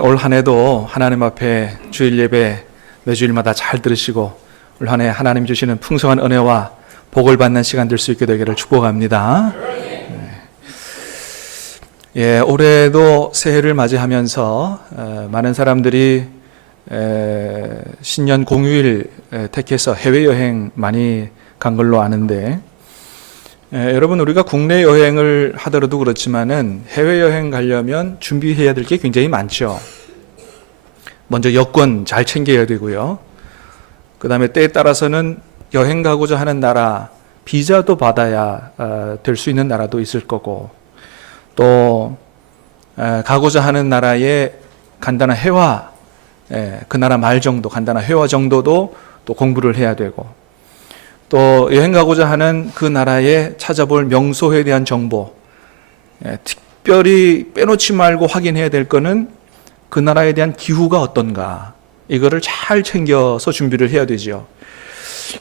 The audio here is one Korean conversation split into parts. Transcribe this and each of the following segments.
올 한 해도 하나님 앞에 주일 예배 매주일마다 잘 들으시고 올 한해 하나님 주시는 풍성한 은혜와 복을 받는 시간 될 수 있게 되기를 축복합니다. 네. 예, 올해도 새해를 맞이하면서 어, 많은 사람들이 에, 신년 공휴일 에, 택해서 해외 여행 많이 간 걸로 아는데 에, 여러분 우리가 국내 여행을 하더라도 그렇지만은 해외 여행 가려면 준비해야 될 게 굉장히 많죠. 먼저 여권 잘 챙겨야 되고요. 그 다음에 때에 따라서는 여행 가고자 하는 나라 비자도 받아야 어, 될수 있는 나라도 있을 거고 또 에, 가고자 하는 나라의 간단한 회화 예, 그 나라 말 정도 간단한 회화 정도도 또 공부를 해야 되고 또 여행 가고자 하는 그 나라에 찾아볼 명소에 대한 정보 예, 특별히 빼놓지 말고 확인해야 될 거는 그 나라에 대한 기후가 어떤가 이거를 잘 챙겨서 준비를 해야 되죠.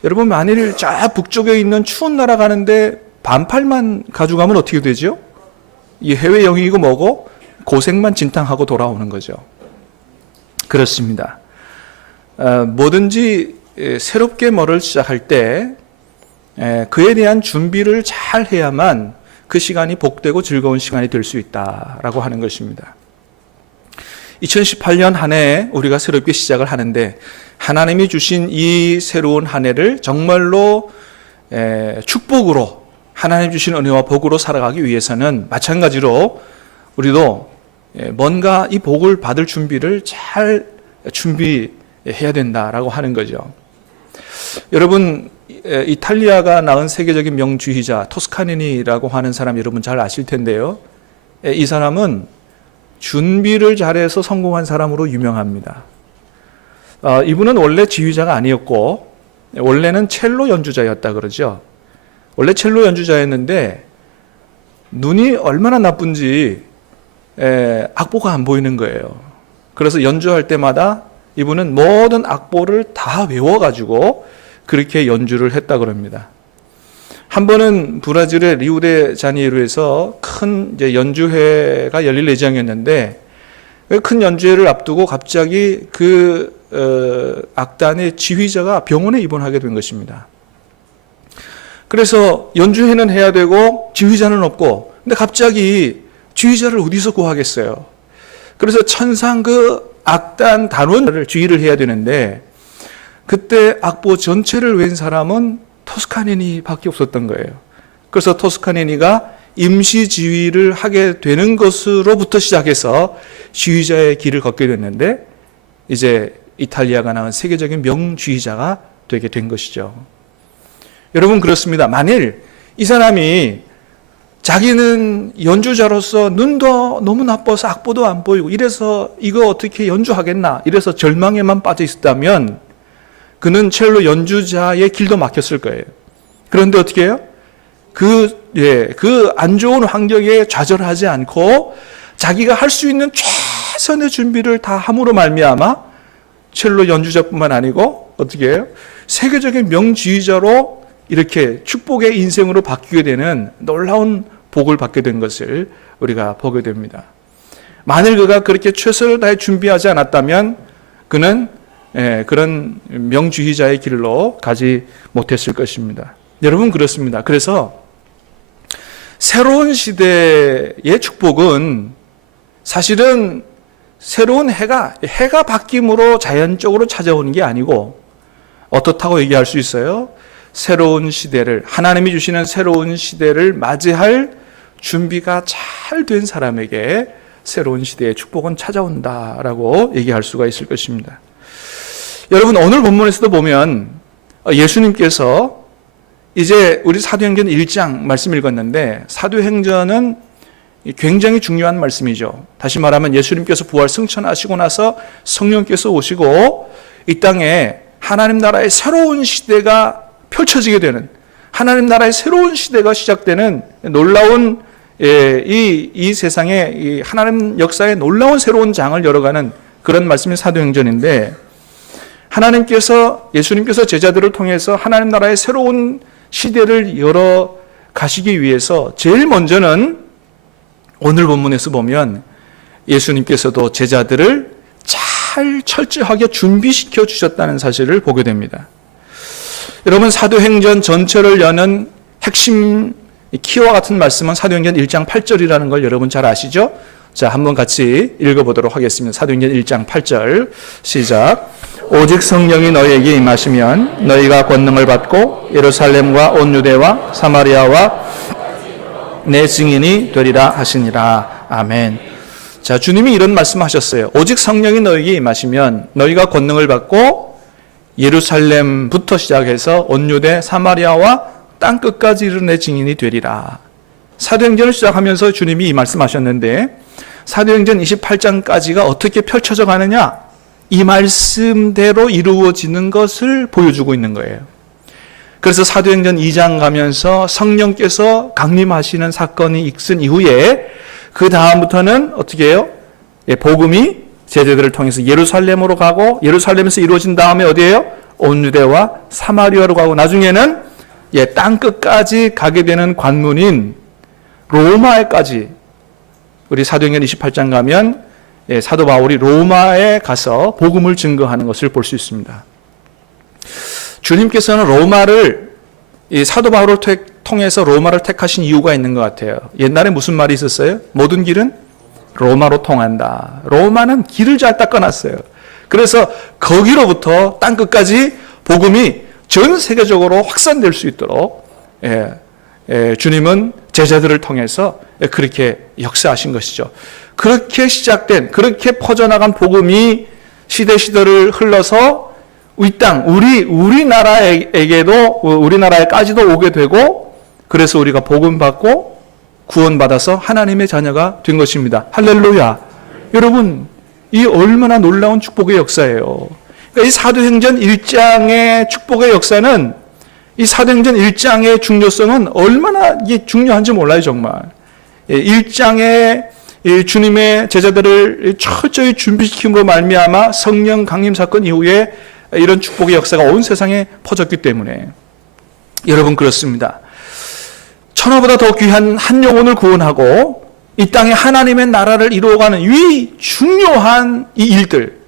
여러분 만일 저 북쪽에 있는 추운 나라 가는데 반팔만 가져가면 어떻게 되죠? 이 해외 여행이고 뭐고 고생만 진탕하고 돌아오는 거죠. 그렇습니다. 어, 뭐든지 에, 새롭게 뭐를 시작할 때 에, 그에 대한 준비를 잘 해야만 그 시간이 복되고 즐거운 시간이 될 수 있다라고 하는 것입니다. 2018년 한해 우리가 새롭게 시작을 하는데 하나님이 주신 이 새로운 한 해를 정말로 에, 축복으로 하나님 주신 은혜와 복으로 살아가기 위해서는 마찬가지로 우리도 예, 뭔가 이 복을 받을 준비를 잘 준비해야 된다라고 하는 거죠. 여러분 에, 이탈리아가 낳은 세계적인 명주의자 토스카니니라고 하는 사람 여러분 잘 아실 텐데요. 에, 이 사람은 준비를 잘해서 성공한 사람으로 유명합니다. 어, 이분은 원래 지휘자가 아니었고 원래는 첼로 연주자였다 그러죠. 원래 첼로 연주자였는데 눈이 얼마나 나쁜지 에, 악보가 안 보이는 거예요. 그래서 연주할 때마다 이분은 모든 악보를 다 외워가지고 그렇게 연주를 했다 그럽니다. 한 번은 브라질의 리우데 자니에로에서 큰 연주회가 열릴 예정이었는데 그큰 연주회를 앞두고 갑자기 그 어, 악단의 지휘자가 병원에 입원하게 된 것입니다. 그래서 연주회는 해야 되고 지휘자는 없고 근데 갑자기 지휘자를 어디서 구하겠어요? 그래서 천상 그 악단 단원을 지휘를 해야 되는데 그때 악보 전체를 외운 사람은 토스카니니밖에 없었던 거예요. 그래서 토스카니니가 임시 지휘를 하게 되는 것으로부터 시작해서 지휘자의 길을 걷게 됐는데 이제 이탈리아가 낳은 세계적인 명지휘자가 되게 된 것이죠. 여러분 그렇습니다. 만일 이 사람이 자기는 연주자로서 눈도 너무 나빠서 악보도 안 보이고 이래서 이거 어떻게 연주하겠나 이래서 절망에만 빠져 있었다면 그는 첼로 연주자의 길도 막혔을 거예요. 그런데 어떻게 해요? 그, 예, 그 안 좋은 환경에 좌절하지 않고 자기가 할 수 있는 최선의 준비를 다 함으로 말미암아 첼로 연주자뿐만 아니고 어떻게 해요? 세계적인 명지휘자로 이렇게 축복의 인생으로 바뀌게 되는 놀라운 복을 받게 된 것을 우리가 보게 됩니다. 만일 그가 그렇게 최선을 다해 준비하지 않았다면 그는 예, 그런 명주의자의 길로 가지 못했을 것입니다. 여러분 그렇습니다. 그래서 새로운 시대의 축복은 사실은 새로운 해가 해가 바뀜으로 자연적으로 찾아오는 게 아니고 어떻다고 얘기할 수 있어요? 새로운 시대를 하나님이 주시는 새로운 시대를 맞이할 준비가 잘 된 사람에게 새로운 시대의 축복은 찾아온다라고 얘기할 수가 있을 것입니다. 여러분 오늘 본문에서도 보면 예수님께서 이제 우리 사도행전 1장 말씀 읽었는데 사도행전은 굉장히 중요한 말씀이죠. 다시 말하면 예수님께서 부활 승천하시고 나서 성령께서 오시고 이 땅에 하나님 나라의 새로운 시대가 펼쳐지게 되는 하나님 나라의 새로운 시대가 시작되는 놀라운 예, 이, 이 세상에 이 하나님 역사의 놀라운 새로운 장을 열어가는 그런 말씀이 사도행전인데 하나님께서 예수님께서 제자들을 통해서 하나님 나라의 새로운 시대를 열어 가시기 위해서 제일 먼저는 오늘 본문에서 보면 예수님께서도 제자들을 잘 철저하게 준비시켜 주셨다는 사실을 보게 됩니다. 여러분 사도행전 전체를 여는 핵심 키와 같은 말씀은 사도행전 1장 8절이라는 걸 여러분 잘 아시죠? 자, 한번 같이 읽어보도록 하겠습니다. 사도행전 1장 8절 시작. 오직 성령이 너희에게 임하시면 너희가 권능을 받고 예루살렘과 온 유대와 사마리아와 내 증인이 되리라 하시니라. 아멘. 자, 주님이 이런 말씀하셨어요. 오직 성령이 너희에게 임하시면 너희가 권능을 받고 예루살렘부터 시작해서 온 유대 사마리아와 땅 끝까지 이르는 내 증인이 되리라. 사도행전을 시작하면서 주님이 이 말씀하셨는데 사도행전 28장까지가 어떻게 펼쳐져 가느냐? 이 말씀대로 이루어지는 것을 보여주고 있는 거예요. 그래서 사도행전 2장 가면서 성령께서 강림하시는 사건이 있은 이후에 그 다음부터는 어떻게 해요? 예, 복음이 제자들을 통해서 예루살렘으로 가고 예루살렘에서 이루어진 다음에 어디에요? 온 유대와 사마리아로 가고 나중에는 예, 땅 끝까지 가게 되는 관문인 로마에까지 우리 사도행전 28장 가면 예, 사도 바울이 로마에 가서 복음을 증거하는 것을 볼 수 있습니다. 주님께서는 로마를 이 사도 바울을 통해서 로마를 택하신 이유가 있는 것 같아요. 옛날에 무슨 말이 있었어요? 모든 길은 로마로 통한다. 로마는 길을 잘 닦아놨어요. 그래서 거기로부터 땅 끝까지 복음이 전 세계적으로 확산될 수 있도록 예, 예, 주님은 제자들을 통해서 그렇게 역사하신 것이죠. 그렇게 시작된 그렇게 퍼져나간 복음이 시대 시대를 흘러서 이 땅 우리 우리나라에게도 우리나라에까지도 오게 되고 그래서 우리가 복음 받고 구원받아서 하나님의 자녀가 된 것입니다. 할렐루야. 여러분, 이 얼마나 놀라운 축복의 역사예요. 그러니까 이 사도행전 1장의 축복의 역사는 이 사도행전 1장의 중요성은 얼마나 이게 중요한지 몰라요, 정말. 1장의 주님의 제자들을 철저히 준비시킴으로 말미암아 성령 강림 사건 이후에 이런 축복의 역사가 온 세상에 퍼졌기 때문에 여러분 그렇습니다. 천하보다 더 귀한 한 영혼을 구원하고 이 땅에 하나님의 나라를 이루어가는 이 중요한 이 일들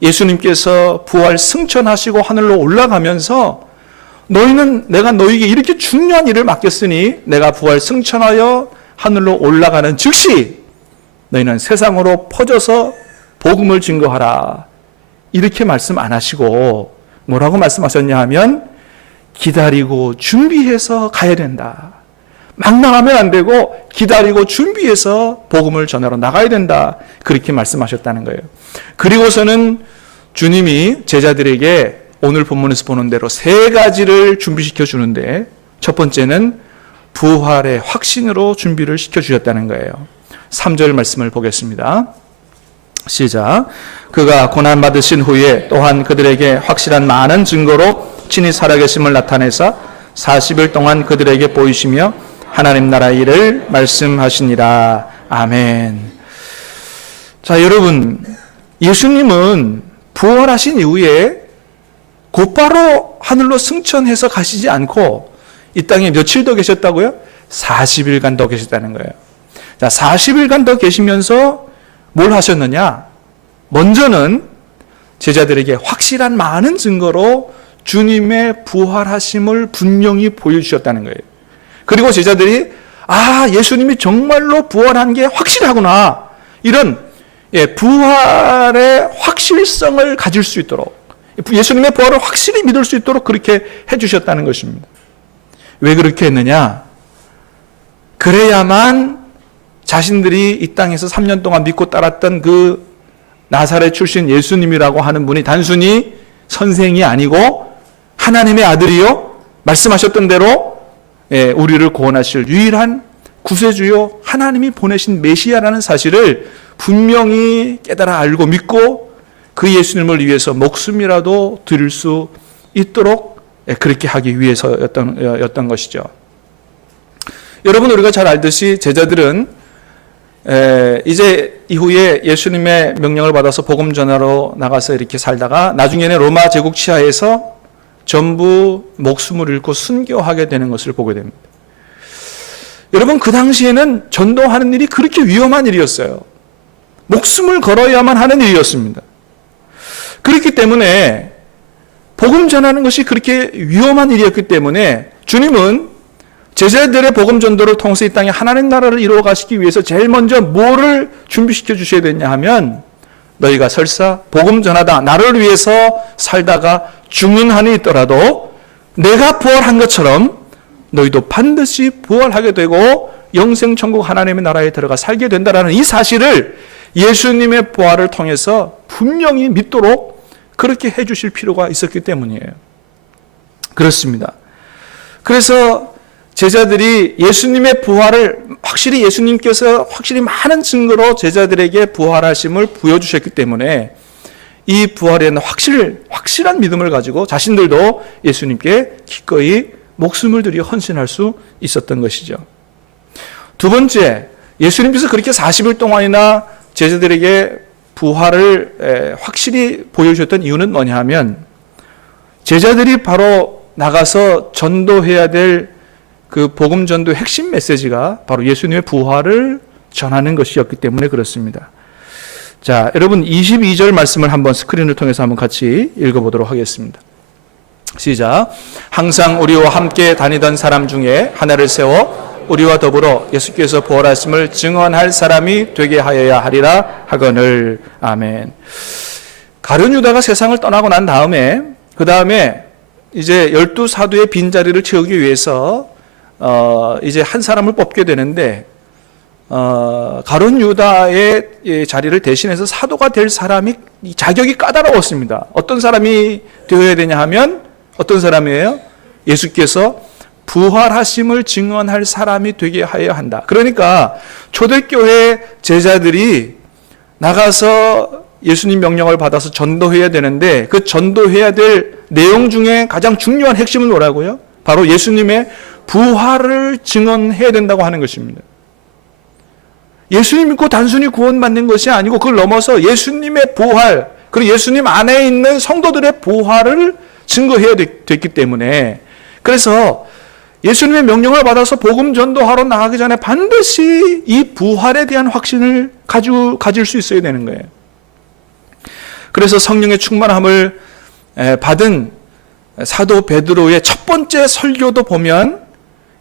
예수님께서 부활 승천하시고 하늘로 올라가면서 너희는 내가 너희에게 이렇게 중요한 일을 맡겼으니 내가 부활 승천하여 하늘로 올라가는 즉시 너희는 세상으로 퍼져서 복음을 증거하라. 이렇게 말씀 안 하시고 뭐라고 말씀하셨냐 하면 기다리고 준비해서 가야 된다. 막 나가면 안 되고 기다리고 준비해서 복음을 전하러 나가야 된다. 그렇게 말씀하셨다는 거예요. 그리고서는 주님이 제자들에게 오늘 본문에서 보는 대로 세 가지를 준비시켜 주는데 첫 번째는 부활의 확신으로 준비를 시켜 주셨다는 거예요. 3절 말씀을 보겠습니다. 시작. 그가 고난 받으신 후에 또한 그들에게 확실한 많은 증거로 친히 살아계심을 나타내사 40일 동안 그들에게 보이시며 하나님 나라 일을 말씀하시니라. 아멘. 자, 여러분, 예수님은 부활하신 이후에 곧바로 하늘로 승천해서 가시지 않고 이 땅에 며칠 더 계셨다고요? 40일간 더 계셨다는 거예요. 자, 40일간 더 계시면서 뭘 하셨느냐? 먼저는 제자들에게 확실한 많은 증거로 주님의 부활하심을 분명히 보여주셨다는 거예요. 그리고 제자들이 아, 예수님이 정말로 부활한 게 확실하구나. 이런 예, 부활의 확실성을 가질 수 있도록 예수님의 부활을 확실히 믿을 수 있도록 그렇게 해주셨다는 것입니다. 왜 그렇게 했느냐? 그래야만 자신들이 이 땅에서 3년 동안 믿고 따랐던 그 나사렛 출신 예수님이라고 하는 분이 단순히 선생이 아니고 하나님의 아들이요 말씀하셨던 대로 예, 우리를 구원하실 유일한 구세주요 하나님이 보내신 메시아라는 사실을 분명히 깨달아 알고 믿고 그 예수님을 위해서 목숨이라도 드릴 수 있도록 예, 그렇게 하기 위해서였던 였던 것이죠. 여러분 우리가 잘 알듯이 제자들은 이제 이후에 예수님의 명령을 받아서 복음 전하러 나가서 이렇게 살다가 나중에는 로마 제국 치하에서 전부 목숨을 잃고 순교하게 되는 것을 보게 됩니다. 여러분 그 당시에는 전도하는 일이 그렇게 위험한 일이었어요. 목숨을 걸어야만 하는 일이었습니다. 그렇기 때문에 복음 전하는 것이 그렇게 위험한 일이었기 때문에 주님은 제자들의 복음 전도를 통해서 이 땅에 하나님 나라를 이루어 가시기 위해서 제일 먼저 뭐를 준비시켜 주셔야 되냐 하면 너희가 설사 복음 전하다 나를 위해서 살다가 죽는 한이 있더라도 내가 부활한 것처럼 너희도 반드시 부활하게 되고 영생 천국 하나님의 나라에 들어가 살게 된다라는 이 사실을 예수님의 부활을 통해서 분명히 믿도록 그렇게 해 주실 필요가 있었기 때문이에요. 그렇습니다. 그래서 제자들이 예수님의 부활을 확실히 예수님께서 확실히 많은 증거로 제자들에게 부활하심을 보여주셨기 때문에 이 부활에 대한 확실, 확실한 믿음을 가지고 자신들도 예수님께 기꺼이 목숨을 들여 헌신할 수 있었던 것이죠. 두 번째, 예수님께서 그렇게 40일 동안이나 제자들에게 부활을 확실히 보여주셨던 이유는 뭐냐 하면 제자들이 바로 나가서 전도해야 될 그 복음 전도의 핵심 메시지가 바로 예수님의 부활을 전하는 것이었기 때문에 그렇습니다. 자, 여러분 22절 말씀을 한번 스크린을 통해서 한번 같이 읽어 보도록 하겠습니다. 시작. 항상 우리와 함께 다니던 사람 중에 하나를 세워 우리와 더불어 예수께서 부활하심을 증언할 사람이 되게 하여야 하리라 하거늘. 아멘. 가룟 유다가 세상을 떠나고 난 다음에 그 다음에 이제 열두 사도의 빈 자리를 채우기 위해서 어, 이제 한 사람을 뽑게 되는데 어, 가론 유다의 자리를 대신해서 사도가 될 사람이 자격이 까다로웠습니다. 어떤 사람이 되어야 되냐 하면 어떤 사람이에요? 예수께서 부활하심을 증언할 사람이 되게 하여야 한다. 그러니까 초대교회 제자들이 나가서 예수님 명령을 받아서 전도해야 되는데 그 전도해야 될 내용 중에 가장 중요한 핵심은 뭐라고요? 바로 예수님의 부활을 증언해야 된다고 하는 것입니다. 예수님 믿고 단순히 구원받는 것이 아니고 그걸 넘어서 예수님의 부활, 그리고 예수님 안에 있는 성도들의 부활을 증거해야 됐기 때문에 그래서 예수님의 명령을 받아서 복음 전도하러 나가기 전에 반드시 이 부활에 대한 확신을 가지고 가질 수 있어야 되는 거예요. 그래서 성령의 충만함을 받은 사도 베드로의 첫 번째 설교도 보면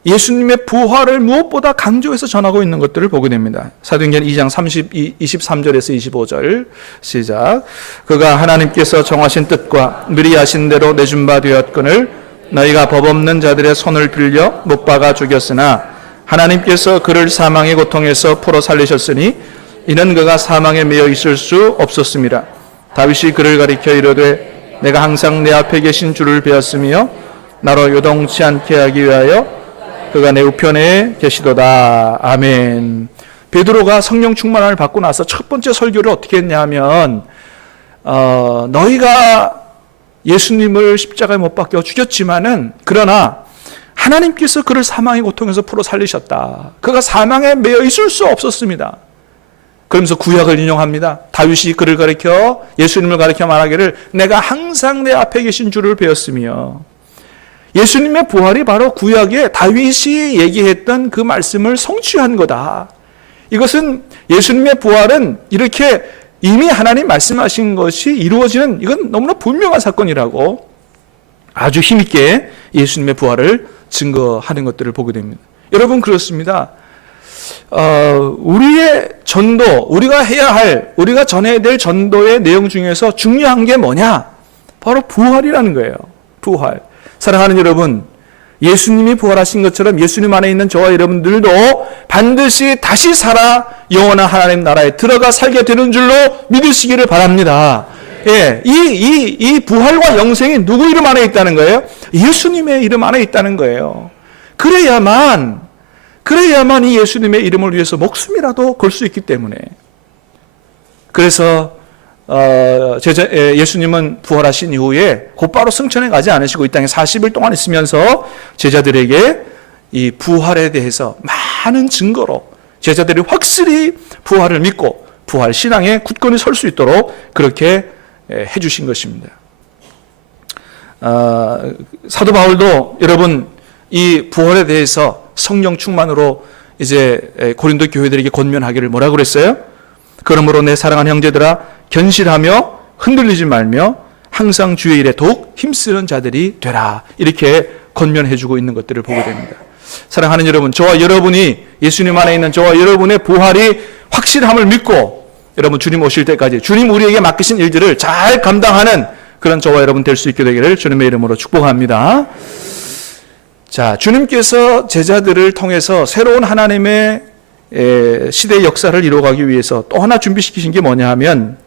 예수님의 부활을 무엇보다 강조해서 전하고 있는 것들을 보게 됩니다. 사도행전 2장 32, 23절에서 25절 시작. 그가 하나님께서 정하신 뜻과 미리 하신 대로 내준 바 되었거늘 너희가 법 없는 자들의 손을 빌려 못 박아 죽였으나 하나님께서 그를 사망의 고통에서 풀어 살리셨으니 이는 그가 사망에 매여 있을 수 없었습니다. 다윗이 그를 가리켜 이르되 내가 항상 내 앞에 계신 주를 배웠으며 나로 요동치 않게 하기 위하여 그가 내 우편에 계시도다. 아멘. 베드로가 성령 충만함을 받고 나서 첫 번째 설교를 어떻게 했냐면 어, 너희가 예수님을 십자가에 못 박혀 죽였지만은 그러나 하나님께서 그를 사망의 고통에서 풀어 살리셨다. 그가 사망에 매여 있을 수 없었습니다. 그러면서 구약을 인용합니다. 다윗이 그를 가리켜 예수님을 가리켜 말하기를 내가 항상 내 앞에 계신 주를 배웠으며 예수님의 부활이 바로 구약에 다윗이 얘기했던 그 말씀을 성취한 거다. 이것은 예수님의 부활은 이렇게 이미 하나님 말씀하신 것이 이루어지는 이건 너무나 분명한 사건이라고 아주 힘있게 예수님의 부활을 증거하는 것들을 보게 됩니다. 여러분 그렇습니다. 어, 우리의 전도, 우리가 해야 할, 우리가 전해야 될 전도의 내용 중에서 중요한 게 뭐냐? 바로 부활이라는 거예요. 부활. 사랑하는 여러분, 예수님이 부활하신 것처럼 예수님 안에 있는 저와 여러분들도 반드시 다시 살아 영원한 하나님 나라에 들어가 살게 되는 줄로 믿으시기를 바랍니다. 예, 이, 이, 이 부활과 영생이 누구 이름 안에 있다는 거예요? 예수님의 이름 안에 있다는 거예요. 그래야만, 그래야만 이 예수님의 이름을 위해서 목숨이라도 걸 수 있기 때문에. 그래서 어, 제자, 예수님은 부활하신 이후에 곧바로 승천에 가지 않으시고 이 땅에 40일 동안 있으면서 제자들에게 이 부활에 대해서 많은 증거로 제자들이 확실히 부활을 믿고 부활 신앙에 굳건히 설 수 있도록 그렇게 해 주신 것입니다. 어, 사도 바울도 여러분 이 부활에 대해서 성령 충만으로 이제 고린도 교회들에게 권면하기를 뭐라고 그랬어요? 그러므로 내 사랑하는 형제들아 견실하며 흔들리지 말며 항상 주의 일에 더욱 힘쓰는 자들이 되라. 이렇게 권면해 주고 있는 것들을 보게 됩니다. 사랑하는 여러분, 저와 여러분이 예수님 안에 있는 저와 여러분의 부활이 확실함을 믿고 여러분 주님 오실 때까지 주님 우리에게 맡기신 일들을 잘 감당하는 그런 저와 여러분 될 수 있게 되기를 주님의 이름으로 축복합니다. 자, 주님께서 제자들을 통해서 새로운 하나님의 에, 시대의 역사를 이루어가기 위해서 또 하나 준비시키신 게 뭐냐 하면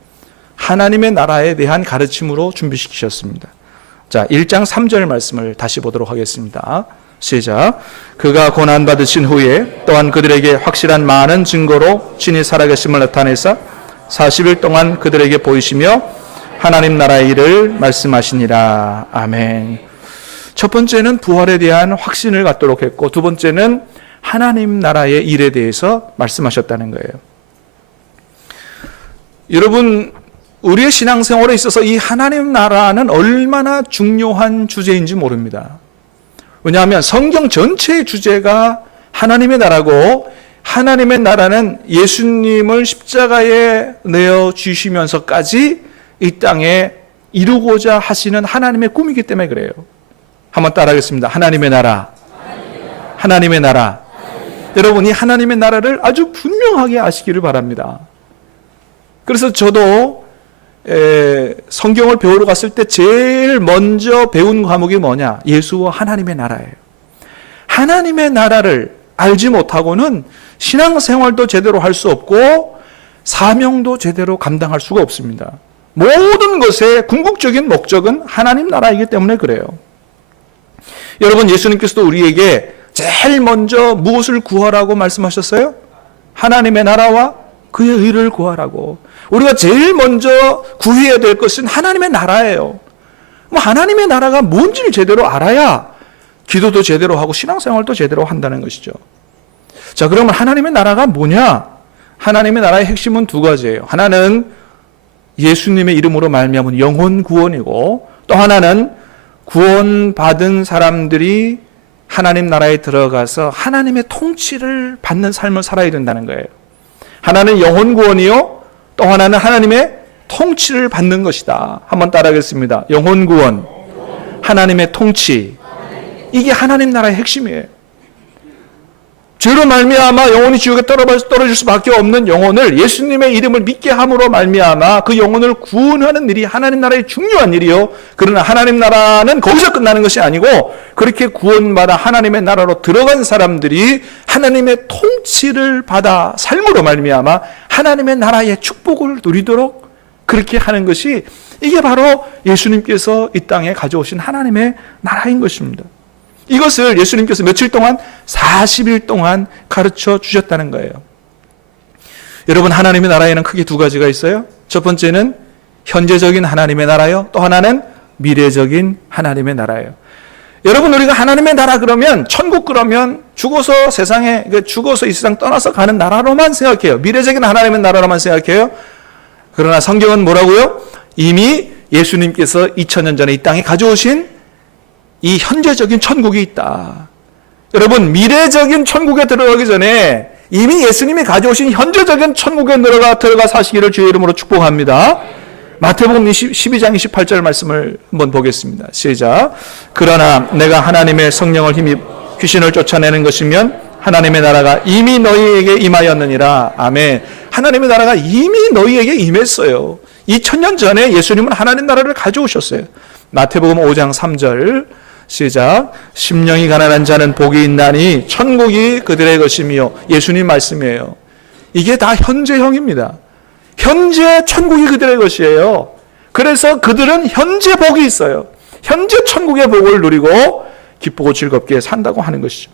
하나님의 나라에 대한 가르침으로 준비시키셨습니다. 자, 1장 3절 말씀을 다시 보도록 하겠습니다. 시작. 그가 고난 받으신 후에 또한 그들에게 확실한 많은 증거로 친히 살아계심을 나타내사 40일 동안 그들에게 보이시며 하나님 나라의 일을 말씀하시니라. 아멘. 첫 번째는 부활에 대한 확신을 갖도록 했고 두 번째는 하나님 나라의 일에 대해서 말씀하셨다는 거예요. 여러분 우리의 신앙생활에 있어서 이 하나님 나라는 얼마나 중요한 주제인지 모릅니다. 왜냐하면 성경 전체의 주제가 하나님의 나라고 하나님의 나라는 예수님을 십자가에 내어 주시면서까지 이 땅에 이루고자 하시는 하나님의 꿈이기 때문에 그래요. 한번 따라하겠습니다. 하나님의 나라. 하나님의 나라. 여러분, 이 하나님의 나라를 아주 분명하게 아시기를 바랍니다. 그래서 저도 에, 성경을 배우러 갔을 때 제일 먼저 배운 과목이 뭐냐? 예수와 하나님의 나라예요. 하나님의 나라를 알지 못하고는 신앙생활도 제대로 할 수 없고 사명도 제대로 감당할 수가 없습니다. 모든 것의 궁극적인 목적은 하나님 나라이기 때문에 그래요. 여러분 예수님께서도 우리에게 제일 먼저 무엇을 구하라고 말씀하셨어요? 하나님의 나라와 그의 의를 구하라고. 우리가 제일 먼저 구해야 될 것은 하나님의 나라예요. 뭐 하나님의 나라가 뭔지를 제대로 알아야 기도도 제대로 하고 신앙생활도 제대로 한다는 것이죠. 자, 그러면 하나님의 나라가 뭐냐? 하나님의 나라의 핵심은 두 가지예요. 하나는 예수님의 이름으로 말미암은 영혼 구원이고 또 하나는 구원받은 사람들이 하나님 나라에 들어가서 하나님의 통치를 받는 삶을 살아야 된다는 거예요. 하나는 영혼 구원이요. 또 하나는 하나님의 통치를 받는 것이다. 한번 따라하겠습니다. 영혼 구원, 하나님의 통치. 이게 하나님 나라의 핵심이에요. 죄로 말미암아 영혼이 지옥에 떨어질 수밖에 없는 영혼을 예수님의 이름을 믿게 함으로 말미암아 그 영혼을 구원하는 일이 하나님 나라의 중요한 일이요. 그러나 하나님 나라는 거기서 끝나는 것이 아니고 그렇게 구원받아 하나님의 나라로 들어간 사람들이 하나님의 통치를 받아 삶으로 말미암아 하나님의 나라의 축복을 누리도록 그렇게 하는 것이 이게 바로 예수님께서 이 땅에 가져오신 하나님의 나라인 것입니다. 이것을 예수님께서 며칠 동안 40일 동안 가르쳐 주셨다는 거예요. 여러분 하나님의 나라에는 크게 두 가지가 있어요. 첫 번째는 현재적인 하나님의 나라요. 또 하나는 미래적인 하나님의 나라예요. 여러분 우리가 하나님의 나라 그러면 천국 그러면 죽어서 세상에 그 죽어서 이 세상 떠나서 가는 나라로만 생각해요. 미래적인 하나님의 나라로만 생각해요. 그러나 성경은 뭐라고요? 이미 예수님께서 2000년 전에 이 땅에 가져오신 이 현재적인 천국이 있다. 여러분, 미래적인 천국에 들어가기 전에 이미 예수님이 가져오신 현재적인 천국에 들어가, 들어가 사시기를 주의 이름으로 축복합니다. 마태복음 12장 28절 말씀을 한번 보겠습니다. 시작. 그러나 내가 하나님의 성령을 힘입 귀신을 쫓아내는 것이면 하나님의 나라가 이미 너희에게 임하였느니라. 아멘. 하나님의 나라가 이미 너희에게 임했어요. 2000년 전에 예수님은 하나님 나라를 가져오셨어요. 마태복음 5장 3절 시작. 심령이 가난한 자는 복이 있나니 천국이 그들의 것이며 예수님 말씀이에요. 이게 다 현재형입니다. 현재 천국이 그들의 것이에요. 그래서 그들은 현재 복이 있어요. 현재 천국의 복을 누리고 기쁘고 즐겁게 산다고 하는 것이죠.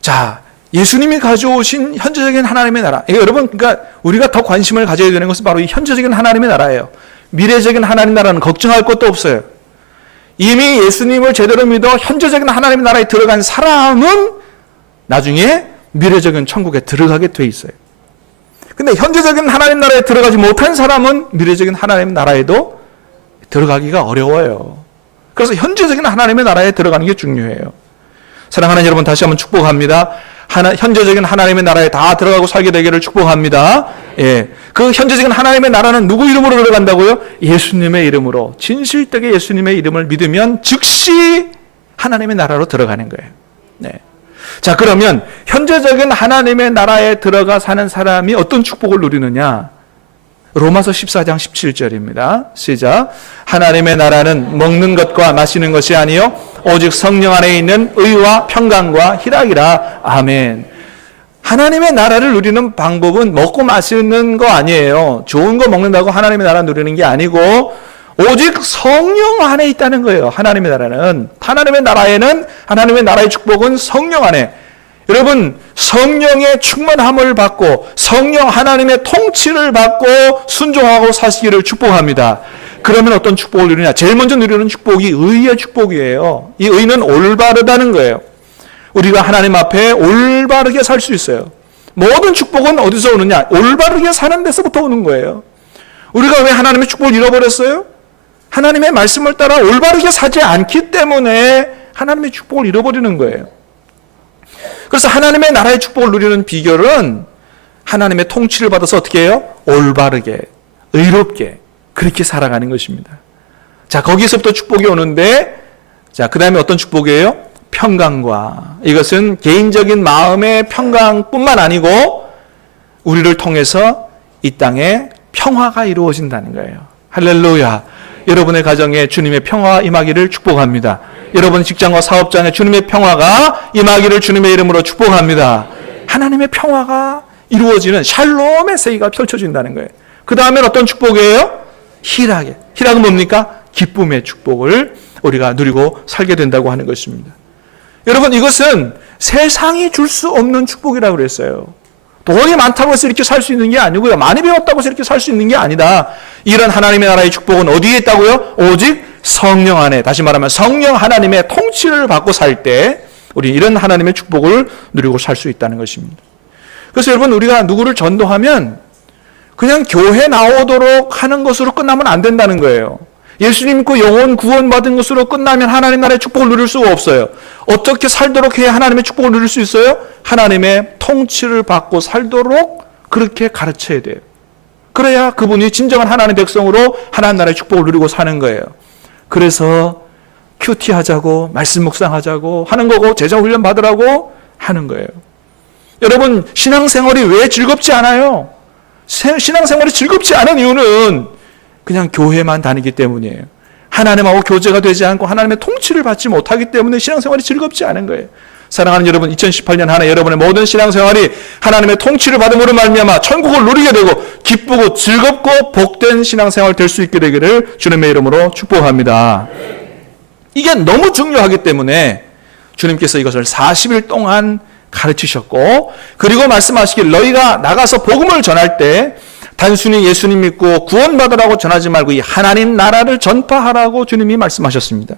자, 예수님이 가져오신 현재적인 하나님의 나라. 여러분, 그러니까 우리가 더 관심을 가져야 되는 것은 바로 이 현재적인 하나님의 나라예요. 미래적인 하나님 나라는 걱정할 것도 없어요. 이미 예수님을 제대로 믿어 현재적인 하나님의 나라에 들어간 사람은 나중에 미래적인 천국에 들어가게 돼 있어요. 근데 현재적인 하나님 나라에 들어가지 못한 사람은 미래적인 하나님 나라에도 들어가기가 어려워요. 그래서 현재적인 하나님의 나라에 들어가는 게 중요해요. 사랑하는 여러분 다시 한번 축복합니다. 하나, 현재적인 하나님의 나라에 다 들어가고 살게 되기를 축복합니다. 예. 그 현재적인 하나님의 나라는 누구 이름으로 들어간다고요? 예수님의 이름으로. 진실되게 예수님의 이름을 믿으면 즉시 하나님의 나라로 들어가는 거예요. 네. 자, 그러면 현재적인 하나님의 나라에 들어가 사는 사람이 어떤 축복을 누리느냐? 로마서 14장 17절입니다. 시작. 하나님의 나라는 먹는 것과 마시는 것이 아니요 오직 성령 안에 있는 의와 평강과 희락이라. 아멘. 하나님의 나라를 누리는 방법은 먹고 마시는 거 아니에요. 좋은 거 먹는다고 하나님의 나라 누리는 게 아니고 오직 성령 안에 있다는 거예요. 하나님의 나라는 하나님의 나라에는 하나님의 나라의 축복은 성령 안에 여러분 성령의 충만함을 받고 성령 하나님의 통치를 받고 순종하고 사시기를 축복합니다. 그러면 어떤 축복을 누리냐? 제일 먼저 누리는 축복이 의의 축복이에요. 이 의는 올바르다는 거예요. 우리가 하나님 앞에 올바르게 살 수 있어요. 모든 축복은 어디서 오느냐? 올바르게 사는 데서부터 오는 거예요. 우리가 왜 하나님의 축복을 잃어버렸어요? 하나님의 말씀을 따라 올바르게 사지 않기 때문에 하나님의 축복을 잃어버리는 거예요. 그래서 하나님의 나라의 축복을 누리는 비결은 하나님의 통치를 받아서 어떻게 해요? 올바르게, 의롭게, 그렇게 살아가는 것입니다. 자, 거기서부터 축복이 오는데, 자, 그 다음에 어떤 축복이에요? 평강과. 이것은 개인적인 마음의 평강뿐만 아니고, 우리를 통해서 이 땅에 평화가 이루어진다는 거예요. 할렐루야. 여러분의 가정에 주님의 평화가 임하기를 축복합니다. 여러분 직장과 사업장에 주님의 평화가 임하기를 주님의 이름으로 축복합니다. 하나님의 평화가 이루어지는 샬롬의 세계가 펼쳐진다는 거예요. 그 다음엔 어떤 축복이에요? 희락에. 희락은 뭡니까? 기쁨의 축복을 우리가 누리고 살게 된다고 하는 것입니다. 여러분 이것은 세상이 줄 수 없는 축복이라고 그랬어요. 돈이 많다고 해서 이렇게 살 수 있는 게 아니고요. 많이 배웠다고 해서 이렇게 살 수 있는 게 아니다. 이런 하나님의 나라의 축복은 어디에 있다고요? 오직 성령 안에. 다시 말하면 성령 하나님의 통치를 받고 살 때 우리 이런 하나님의 축복을 누리고 살 수 있다는 것입니다. 그래서 여러분 우리가 누구를 전도하면 그냥 교회 나오도록 하는 것으로 끝나면 안 된다는 거예요. 예수님 그 영혼 구원받은 것으로 끝나면 하나님 나라의 축복을 누릴 수가 없어요. 어떻게 살도록 해야 하나님의 축복을 누릴 수 있어요? 하나님의 통치를 받고 살도록 그렇게 가르쳐야 돼요. 그래야 그분이 진정한 하나님의 백성으로 하나님 나라의 축복을 누리고 사는 거예요. 그래서 큐티 하자고 말씀 묵상하자고 하는 거고 제자 훈련 받으라고 하는 거예요. 여러분 신앙생활이 왜 즐겁지 않아요? 신앙생활이 즐겁지 않은 이유는 그냥 교회만 다니기 때문이에요. 하나님하고 교제가 되지 않고 하나님의 통치를 받지 못하기 때문에 신앙생활이 즐겁지 않은 거예요. 사랑하는 여러분, 2018년 하나 여러분의 모든 신앙생활이 하나님의 통치를 받음으로 말미암아 천국을 누리게 되고 기쁘고 즐겁고 복된 신앙생활 될 수 있게 되기를 주님의 이름으로 축복합니다. 이게 너무 중요하기 때문에 주님께서 이것을 40일 동안 가르치셨고 그리고 말씀하시길 너희가 나가서 복음을 전할 때 단순히 예수님 믿고 구원받으라고 전하지 말고 이 하나님 나라를 전파하라고 주님이 말씀하셨습니다.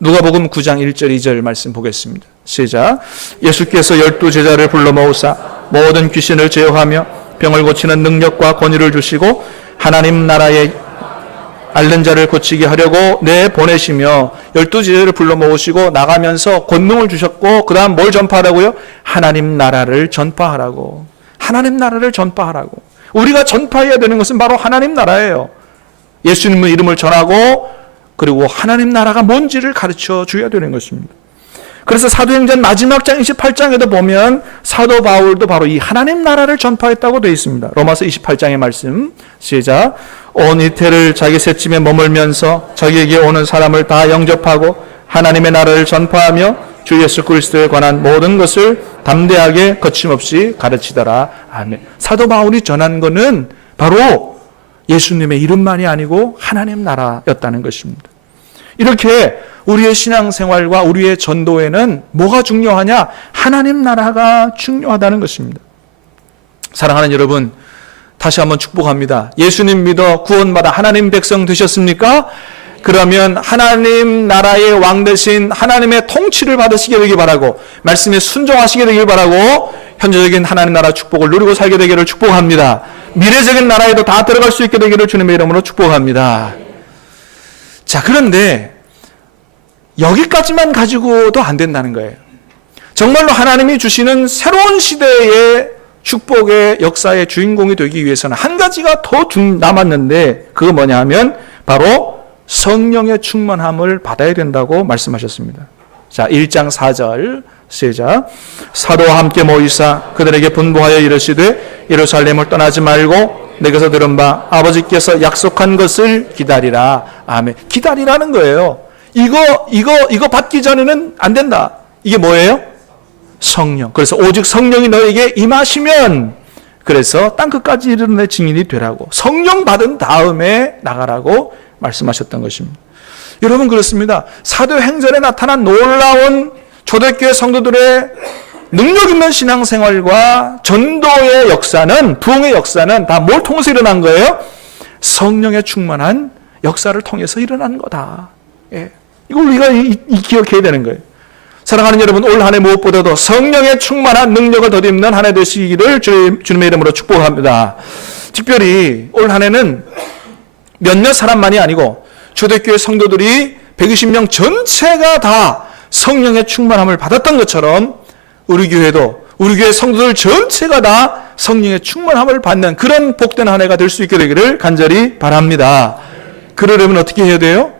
누가복음 9장 1절 2절 말씀 보겠습니다. 시작. 예수께서 열두 제자를 불러 모으사 모든 귀신을 제어하며 병을 고치는 능력과 권위를 주시고 하나님 나라의 앓는 자를 고치게 하려고 내 보내시며 열두 제자를 불러 모으시고 나가면서 권능을 주셨고 그다음 뭘 전파하라고요? 하나님 나라를 전파하라고. 하나님 나라를 전파하라고. 우리가 전파해야 되는 것은 바로 하나님 나라예요. 예수님의 이름을 전하고 그리고 하나님 나라가 뭔지를 가르쳐 줘야 되는 것입니다. 그래서 사도행전 마지막 장 28장에도 보면 사도 바울도 바로 이 하나님 나라를 전파했다고 되어 있습니다. 로마서 28장의 말씀 시작 온 이태를 자기 새침에 머물면서 자기에게 오는 사람을 다 영접하고 하나님의 나라를 전파하며 주 예수 그리스도에 관한 모든 것을 담대하게 거침없이 가르치더라. 아멘. 사도 바울이 전한 것은 바로 예수님의 이름만이 아니고 하나님 나라였다는 것입니다. 이렇게 우리의 신앙생활과 우리의 전도에는 뭐가 중요하냐? 하나님 나라가 중요하다는 것입니다. 사랑하는 여러분, 다시 한번 축복합니다. 예수님 믿어 구원받아 하나님 백성 되셨습니까? 그러면 하나님 나라의 왕 대신 하나님의 통치를 받으시게 되길 바라고 말씀에 순종하시게 되길 바라고 현재적인 하나님 나라 축복을 누리고 살게 되기를 축복합니다. 미래적인 나라에도 다 들어갈 수 있게 되기를 주님의 이름으로 축복합니다. 자, 그런데 여기까지만 가지고도 안 된다는 거예요. 정말로 하나님이 주시는 새로운 시대의 축복의 역사의 주인공이 되기 위해서는 한 가지가 더 중- 남았는데 그거 뭐냐 하면 바로 성령의 충만함을 받아야 된다고 말씀하셨습니다. 자, 1장 4절 시작. 사도와 함께 모이사 그들에게 분부하여 이르시되 예루살렘을 떠나지 말고 내게서 들은 바 아버지께서 약속한 것을 기다리라. 아멘. 기다리라는 거예요. 이거 이거 이거 받기 전에는 안 된다. 이게 뭐예요? 성령. 그래서 오직 성령이 너에게 임하시면 그래서 땅 끝까지 이르는 내 증인이 되라고 성령 받은 다음에 나가라고 말씀하셨던 것입니다. 여러분 그렇습니다. 사도행전에 나타난 놀라운 초대교회 성도들의 능력 있는 신앙생활과 전도의 역사는 부흥의 역사는 다 뭘 통해서 일어난 거예요? 성령의 충만한 역사를 통해서 일어난 거다. 예. 이걸 우리가 이, 이 기억해야 되는 거예요. 사랑하는 여러분, 올 한 해 무엇보다도 성령의 충만한 능력을 덧입는 한 해 되시기를 주, 주님의 이름으로 축복합니다. 특별히 올 한 해는 몇몇 사람만이 아니고 초대교회 성도들이 120명 전체가 다 성령의 충만함을 받았던 것처럼 우리 교회도 우리 교회 성도들 전체가 다 성령의 충만함을 받는 그런 복된 한 해가 될 수 있게 되기를 간절히 바랍니다. 그러려면 어떻게 해야 돼요?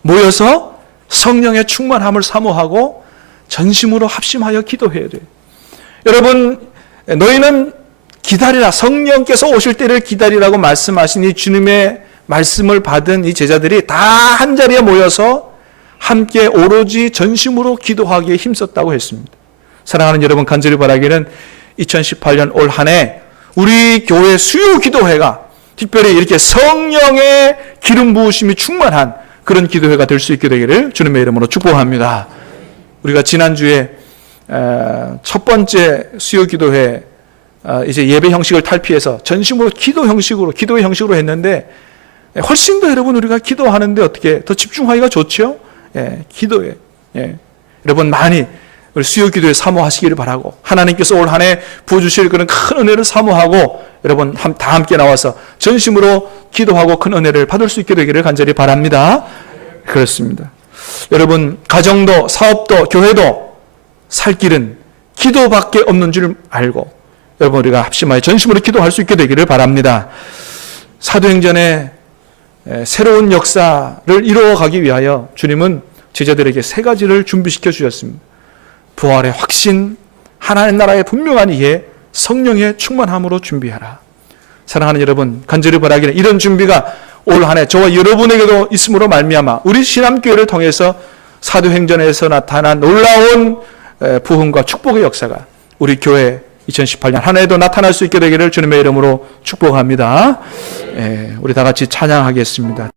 모여서 성령의 충만함을 사모하고 전심으로 합심하여 기도해야 돼요. 여러분, 너희는 기다리라. 성령께서 오실 때를 기다리라고 말씀하신 이 주님의 말씀을 받은 이 제자들이 다 한 자리에 모여서 함께 오로지 전심으로 기도하기에 힘썼다고 했습니다. 사랑하는 여러분, 간절히 바라기는 2018년 올 한 해 우리 교회 수요 기도회가 특별히 이렇게 성령의 기름 부으심이 충만한 그런 기도회가 될 수 있게 되기를 주님의 이름으로 축복합니다. 우리가 지난주에 어, 첫 번째 수요 기도회 어, 이제 예배 형식을 탈피해서 전심으로 기도 형식으로 기도의 형식으로 했는데 훨씬 더 여러분 우리가 기도하는데 어떻게 더 집중하기가 좋죠? 예, 기도에 예. 여러분 많이 수요 기도에 사모하시기를 바라고 하나님께서 올 한 해 부어주실 그런 큰 은혜를 사모하고 여러분 함- 다 함께 나와서 전심으로 기도하고 큰 은혜를 받을 수 있게 되기를 간절히 바랍니다. 그렇습니다. 여러분 가정도 사업도 교회도 살 길은 기도밖에 없는 줄 알고 여러분 우리가 합심하여 전심으로 기도할 수 있게 되기를 바랍니다. 사도행전의 에, 새로운 역사를 이루어가기 위하여 주님은 제자들에게 세 가지를 준비시켜 주셨습니다. 부활의 확신, 하나님 나라의 분명한 이해, 성령의 충만함으로 준비하라. 사랑하는 여러분, 간절히 바라기는 이런 준비가 올 한해 저와 여러분에게도 있음으로 말미암아 우리 신암교회를 통해서 사도행전에서 나타난 놀라운 에, 부흥과 축복의 역사가 우리 교회 2018년 한 해도 나타날 수 있게 되기를 주님의 이름으로 축복합니다. 예, 우리 다 같이 찬양하겠습니다.